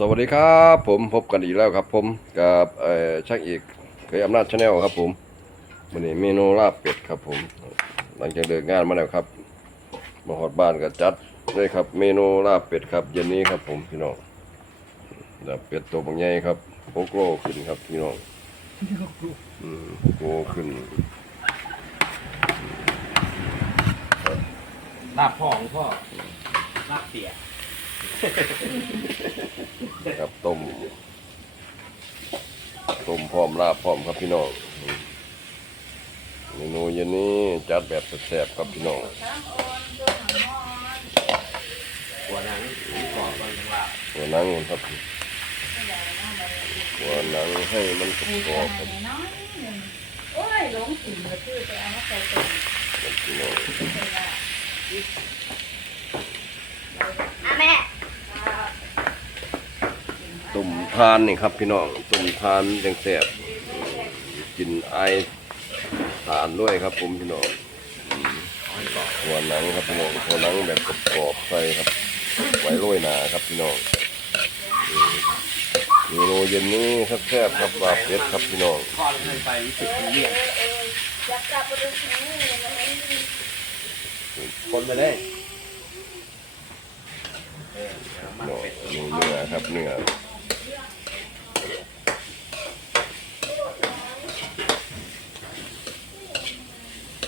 สวัสดีครับผมพบกันอีกแล้วครับผมกับช่างเอกเคยอำนาจชาแนลครับผมวันนี้เมนูลาบเป็ดครับผม หลังจากเลิกงานมาแล้วครับมาหอดบ้านก็จัดเลยครับ เมนูลาบเป็ดครับเย็นนี้ครับผมพี่น้องลาบเป็ดตัวบางใหญ่ครับโกโก้ขึ้นครับพี่น้องอืมโกขึ้นลาบพ่อของพ่อลาบเปียก ครับต้มต้มพร้อมลาบพร้อมครับพี่น้องอืมเมนูเย็นนี้จัดแบบแซ่บๆครับพี่น้องหัวหนังกรอบมันทั้งลาบหัวหนังครับหัวหนังให้มันกรอบๆครับโอ้ยหลงถิ่นก็คือไปเอามาใส่ตุ่มพี่น้อง อะแม่ ต้มทานนี่ครับ พี่น้องต้มทานยังแซ่บกินไอทานด้วยครับ ผมพี่น้องอืมหัวหนังครับพี่น้องหัวหนังแบบกรอบๆใส่ครับ ไว้โรยหนาครับพี่น้องอืมเมนูเย็นนี้แซ่บๆครับลาบเป็ดครับพี่น้องทอดเงินไปรู้สึกมันเลี่ยนอยากกลับไปดูที่นี่นะให้คนไปเลยเออเดี๋ยวมันเนาะเป็ดมีเนื้อครับเนื้อ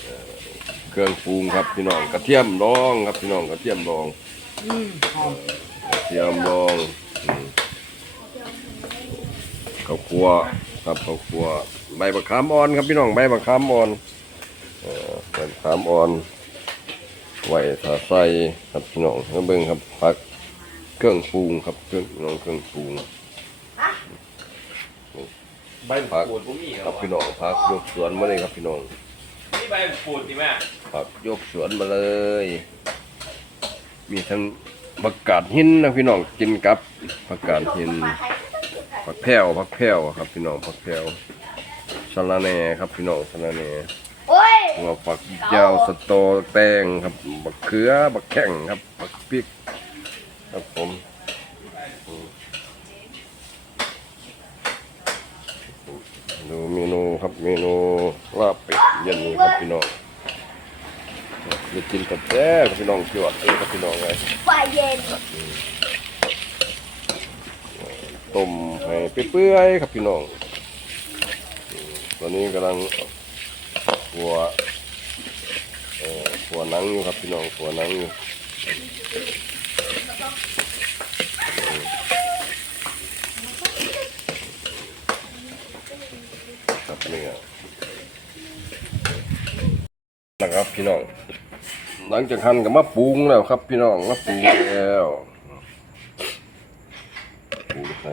เอ่อ เครื่องปรุงครับพี่น้องกระเทียมดองครับพี่น้องกระเทียมดองอืมหอมกระเทียมดองอืมข้าวคั่วครับข้าวคั่วใบมะขามอ่อนครับพี่น้องใบมะขามอ่อนเอ่อใบมะขามอ่อน ไว้ถ้าใส่ครับพี่น้องแล้วเบิ่งครับผักเครื่องปรุงครับเครื่องน้องเครื่องปรุง ใบมะกรูดผมมีเหครรัอบพี่น้องพักยกสวนมาเลยครับพี่น้องนี่ ใบมะกรูดดิแม่พักยกสวนมาเลย มีทั้งผักกาดหินนะพี่น้องกินกับผักกาดหินผักแพรวผักแพรวครับพี่น้องผักแพรวสะระแหน่ครับพี่น้องสะระแหน่โอ้ยหัวฝักยาวสตอแตงครับบักเขือบักแข้งครับบักพริกครับผมอืมดูเมนูครับเมนูลาบเป็ดเย็นนี้ครับพี่น้องจะกินกับแซ่บครับพี่น้องจวดเอ้ยครับพี่น้องไงไฟเย็นต้มให้เปื่อยๆครับพี่น้องอืมตอนนี้กำลังหัวเอ่อหัวหนังอยู่ครับพี่น้องหัวหนังอยู่ครับนี่ครับนะครับพี่น้อง ห ลังจากหั่นก็มาปรุงแล้วครับ พี่น้องมาปรุงแล้วปรุงใส่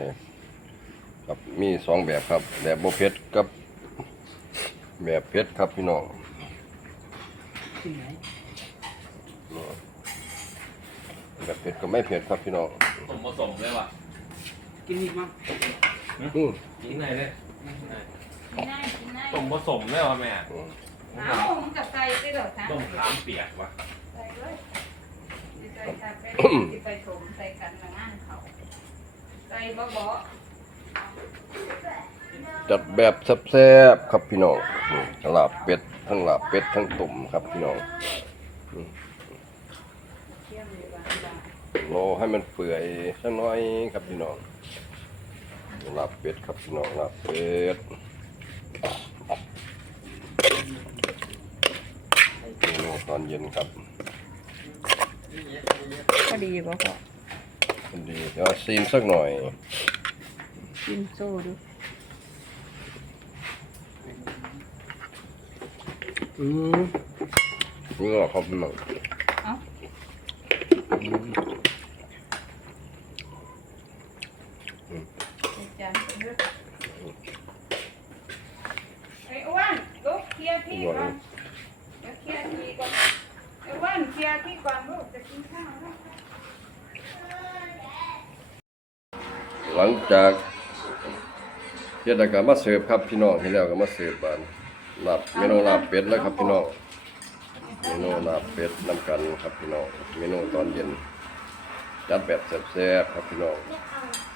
ครับมีสองแบบครับ แบบโบเผ็ดกับ แบบเผ็ดครับพี่น้องแบบเผ็ดก็ไม่เผ็ดครับพี่น้องผสมผสมเลยว่ะกินอีกมั้งอืมกินไหนเลยกินได้กินได้ผสมผสมเลยว่ะแม่ เอามันกับใส่ไปดอกนะต้มขามเปียกว่ะใส่เลยใส่ใส่ไปสิไปถมใส่กันละงานเขาใส่บ่บ่จัดแบบแซ่บๆครับพี่น้องอืมลาบเป็ดทั้งลาบเป็ดทั้งตุ่มครับพี่น้องเที่ยงเลยว่ารอให้มันเปื่อยสักหน้อยครับพี่น้องลาบเป็ดครับพี่น้องลาบเป็ดเมนู ตอนเย็นครับพอดีป่ะพ่อดีเดี๋ยวซีนสักหน่อยกินโซ่ดูอืมนี่ก็ครับพี่น้องจานเป็นเรื่องไอ้อ้วนลุกเคลียร์ที่ก่อนเดี๋ยวเคลียร์ที่ก่อนไอ้อ้วนเค ลียร์ที่ก่อนลูกจะกินข้าวหลังจากเฮ็ดแล้วก็มาเสิร์ฟครับพี่น้องที่แล้วก็มาเสิร์ฟบานลาบเมนูลาบเป็ดแล้วครับพี่น้องเมนูลาบเป็ดน้ำกันครับพี่น้องเมนูตอนเย็นจัดแบบแซ่บๆครับพี่น้อง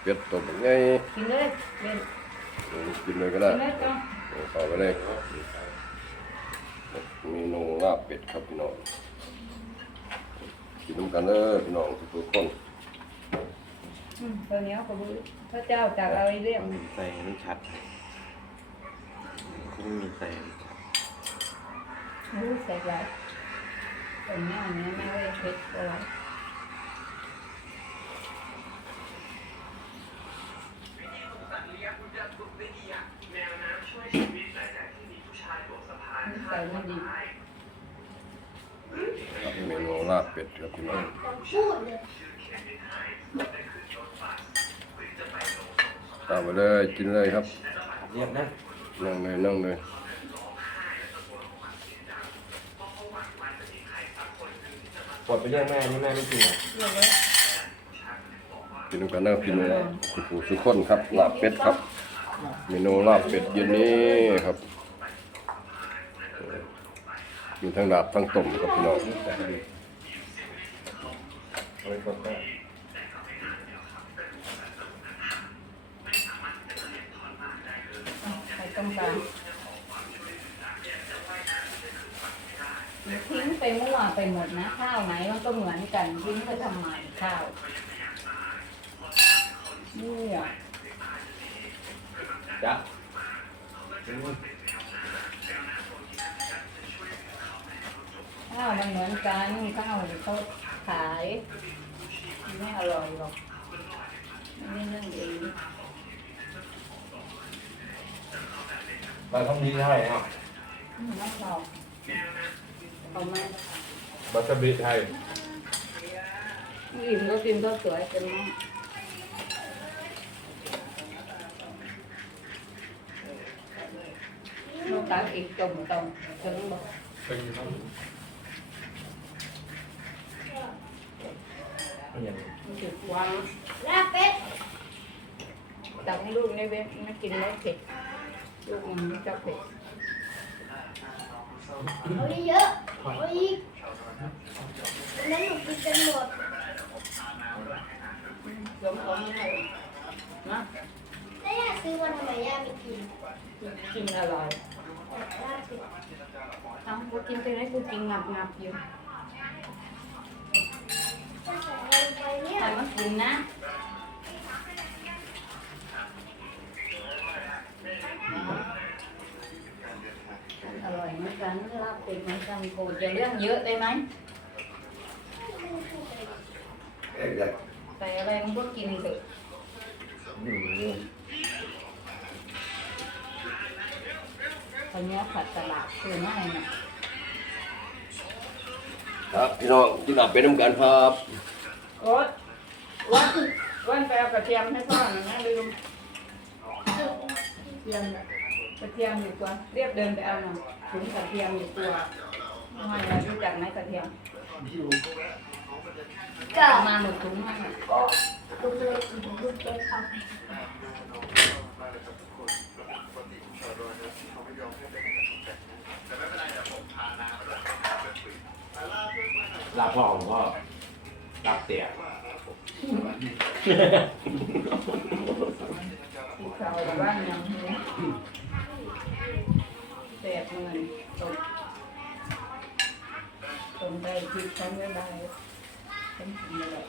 เป็ดตัวแบบไงกินเลยกินเลยก็ได้ต่อไปเลยเมนูลาบเป็ดครับพี่น้อง กินน้ำกันเด้อพี่น้องทุกๆคนอืมตัวเนี้ยเขาบอกพระเจ้าจากอะไรเรียกมีใส่ให้มันชัดเขาไม่มีใส่ให้มันชัดรู้ใส่ไรตัวเนี้ยอันเนี้ยไม่ได้เพชรอะไร ใส่ไม่ดี ครับเมนูลาบ เป็ดครับพี่น้องตามไปเลยกินเลยครับเรียบนะนั่งเลยนั่งเลยปวดไปเรียกแม่นี่แม่ไม่กินเหรอเรียกไว้กินน้ำกันเด้อพี่น้องทุกๆทุกคนครับลาบเป็ดครับ เมนูลาบเป็ดเย็นนี้ครับมีทั้งลาบทั้งต้มครับพี่น้องแต่ดี เอาไปกดได้ใส่ตรงกลางทิ้งไปมั่วไปหมดนะ ข้าวไหนมันก็เหมือนกันทิ้งไปทำไมข้าวนี่อะจ้ะข้าวมันเหมือนกันข้าวเขาขาย ไม่อร่อยหรอกไม่ได้นึ่งเองเราต้องนี้เท่าไหร่ครับไม่ชอบเอาไหมวาซาบิไทยอิ่มก็กินก็สวยเป็นมั้งลูกค้าอีกจมตรงถึงบอกเป็นครับ อย่างมันถือวางลาเป็ดตักให้ลูกในเว็บไม่กินไม่เผ็ดลูกมันไม่ชอบเผ็ดเอาเยอะๆเอาอีกวันนั้นหนูกินกันหมดสมของอะไรนะแล้วย่าซื้อมาทำไมย่าไม่กินกินอร่อยลาเป็ดเอ้ากูกินไปไหนกูกินงับงับอยู่ จะใส่อะไรลงไปเนี่ย ใครมา กินนะ อร่อยเหมือนกันลาบเป็ดเหมือนกันกูจะเรื่องเยอะได้ไหมใส่อะไรมันก็กินเถอะอืมอันเนี้ยผัดสลัดคือง่ายเนี่ย ครับพี่น้องกินลาบเป็ดน้ำกันครับโอ๊ ตวันวันไปเอากระเทียมให้พ่อหน่อยนะลืมกระเทียมน่ะกระเทียมอยู่ตัว เรียบเดินไปเอาหน่อยถุงกระเทียมอยู่ตัวไม่เรารู้จักไหมกระเทียมก็เอามาหมดถุงมาค่ะดูเลยดูเลยครับลาบพ่อผมก็ลาบเตี๋ย ที่เขากับบ้านยังแปดหมื่นตกตรงได้คิดฉันก็ได้ฉันกินไม่ได้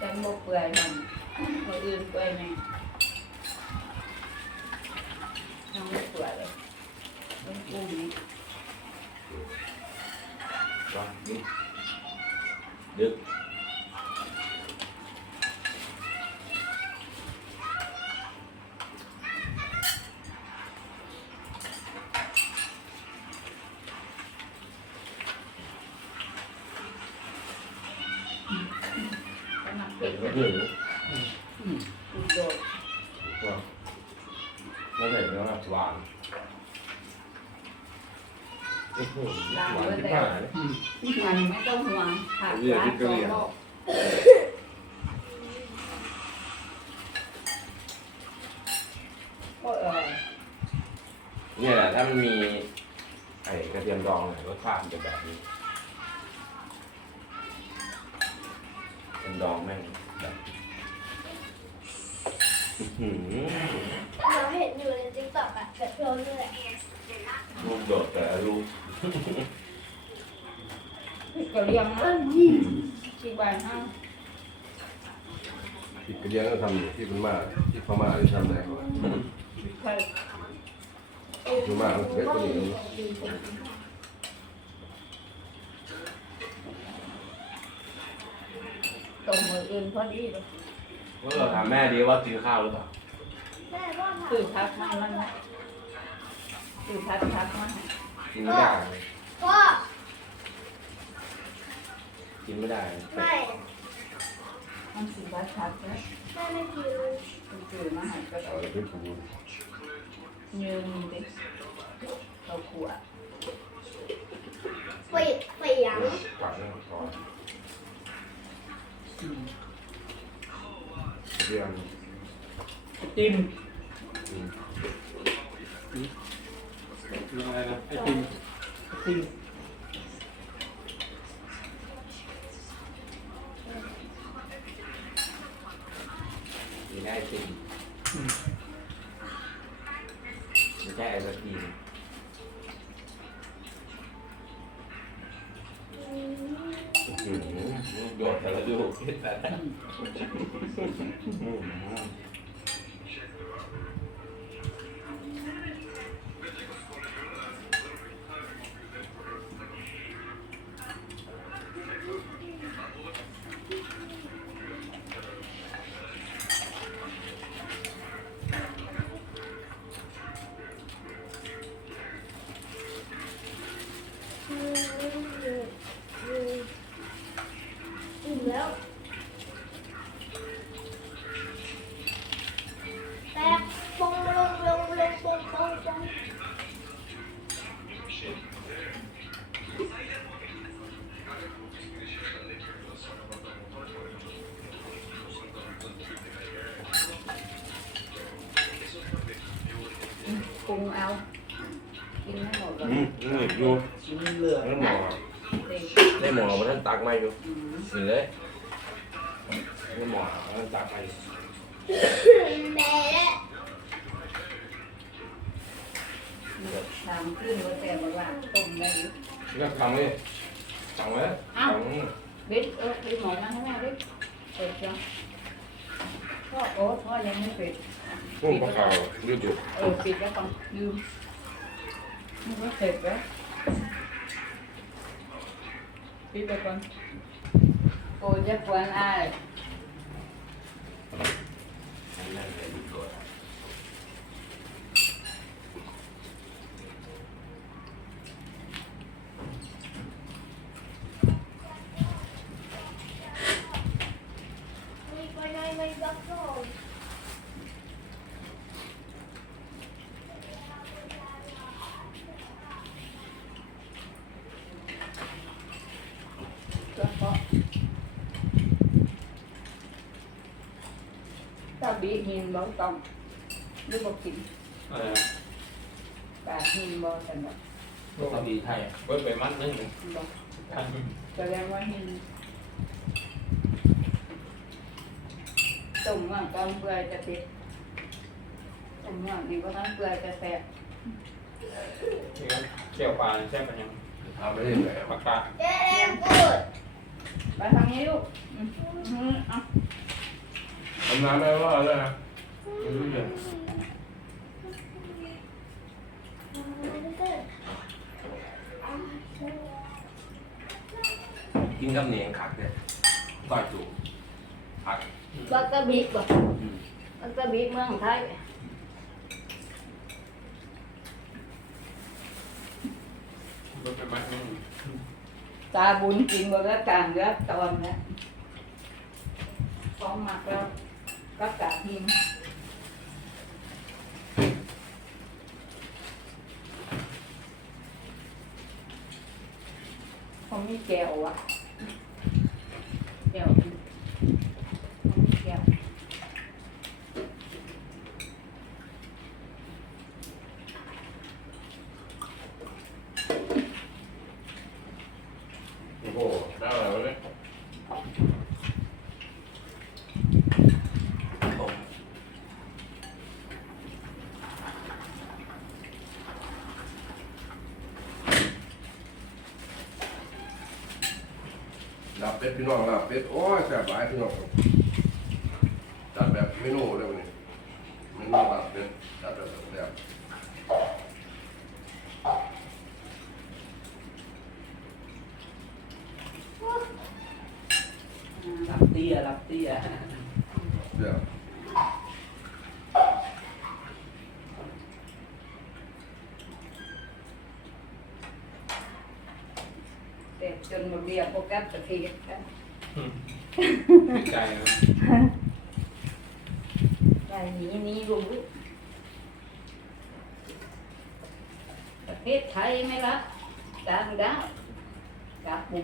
ฉันบ่เปื่อยมันคนอื่นเปื่อยไหมทำไม่เปื่อยเลยต้องกุ้งนี่ดึก เด็เด็กกก็ก็ถึงโดดว่าแล้วเด็กก็หวานโอ้โหหวานที่ผ่านเลยมันไม่ต้องห่วงผักร้านสองโลกก็เออเนี่ยแหละถ้ามันมีไอ้กระเทียมดองเนี่ยรสชาติมันจะแบบนี้ เป็นดองแม่งแบบอื้อหือเราเห็นอยู่ในติ๊กต็อกอะแบบเราเนี่ยแหละลูกโดดแต่ละลูกกระเลียงนะที่บ้านเฮาที่กระเลียงก็ทำอยู่ที่พม่าที่พม่าที่ทำได้ก่อนใช่พม่าเขาเผ็ดกว่านี้ ตรง มืออื่นพอดีเลยว่าเราถามแม่ดีว่ากินข้าวหรือเปล่าแม่พ่อถามคือทักมามันคือทักทักมากินไม่ได้พ่อกินไม่ได้ไม่มันคือทักทักนะแม่ไม่กินคือคือมาให้ก็เอาเอาไปปูยืมดิเราขวดปิดเสียงกวาดเรื่องก่อน เรื่องจิ้ม อะไรนะไอติม จิ้ม มีได้จริงไม่ใช่ไอศกรีมอื้อหือลูกโดดแต่ละลูกแต่ละอื้อหือ อิ่มแล้วแตกปงลงลงลงปงปงปง ปรุงเอา กินให้หมดเลย อืมอืมอยู่ กินเหลือ ได้หมอ เด็ก ได้หมอ มาท่านตักมาอยู่อืมนี่เลยได้หมอมาท่านตักมาอยู่แม่ทำขึ้นว่าแต่ว่าว่าต้มได้อยู่เลือกทำเลยสั่งไว้สั่งเด็กเออไปหมอมาให้แม่เด็กเปิดจังพ่อโอ้พ่อยังไม่ปิดพุ่งปลาขาวยืดอยู่เออปิดแล้วก่อนลืมมันก็เสร็จแล้ว ปิดไปก่อนโอ้ยจะกวนอาย นั่นเลยดีกว่า มีไปไหนไม่บอกโซ่ ก็เพราะ ถ้าบีหินบ่ต้องหรือบ่กินอะไรนะปลาหินบ่กันดอกพอดีไทยเว้ยไปมัดนึงบ่ทานแสดงว่าหินต้มว่างตอนเปื่อยจะติดต้มว่างนี่ก็ต้องเปื่อยจะแสบเกี่ยวปลาแช่ปันยังเอาไปที่ไหนปากกาเจ๊แดงพูดไปทางนี้ลูกอืมอืมเอา ทำน้ำไม่ว่าเลยนะกินกับเหนียงขักเนี่ยต่อยจูผัก บักกะบิกบ่บักกะบิกเมืองไทยเว้ยไปมัดนึงตาบุญกินบ่ละกลางเดือตอนนะของหมักแล้ว ก็กะหินผมมีแก้วอะแก้วเขามีแก้ว โอ้โหได้อะไรวะเนี่ย เป็ดพี่น้องลาบเป็ดโอ้ยแซ่บหลายพี่น้องจัดแบบเมนูเลยวันนี้เมนูลาบเป็ดจัดแบบแซ่บรับเตี้ยรับเตี้ยแซ่บ เด็กจน มาเบียร์โปรแกรมประเทศกันดีใจนะใจนี้นี้รู้ประเทศไทยไหมล่ะต่างดาวกับหมู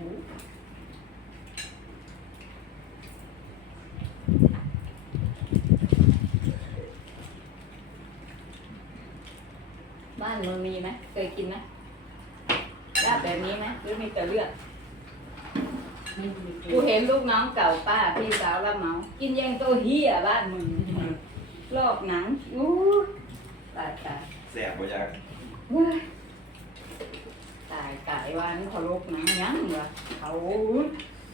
บ้านมึงมีไหมเคยกินไหมลาบแบบนี้ไหมหรือมีแต่เลือด กูเห็ นลูกน้องเก่าป้าพี่สาวละเมา กินยังตัวเฮียบ้านมึงลอกหนังอู้ตายตายแสบบ่อยากเว้ยตายตายวันเขาลกหนังยังวะเขา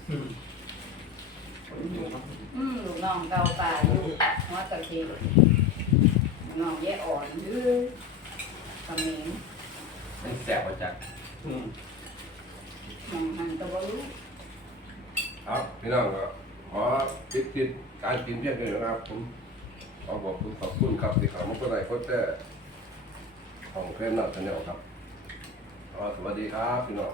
อืมลูกน้องเก่าป้าอยู่หัวตะเคียนน้องแย่อ่อนเด้อคำนี้มันแสบบ่จักมองหันตัวรู้ ครับพี่น้องก็ขอติดติดการกินเพียงแค่นี้นะครับผมขอบอกคุณขอบคุณครับที่เขามาคนไหนคนแต่ของเครมนัทชาแนลครับสวัสดีครับพี่น้อง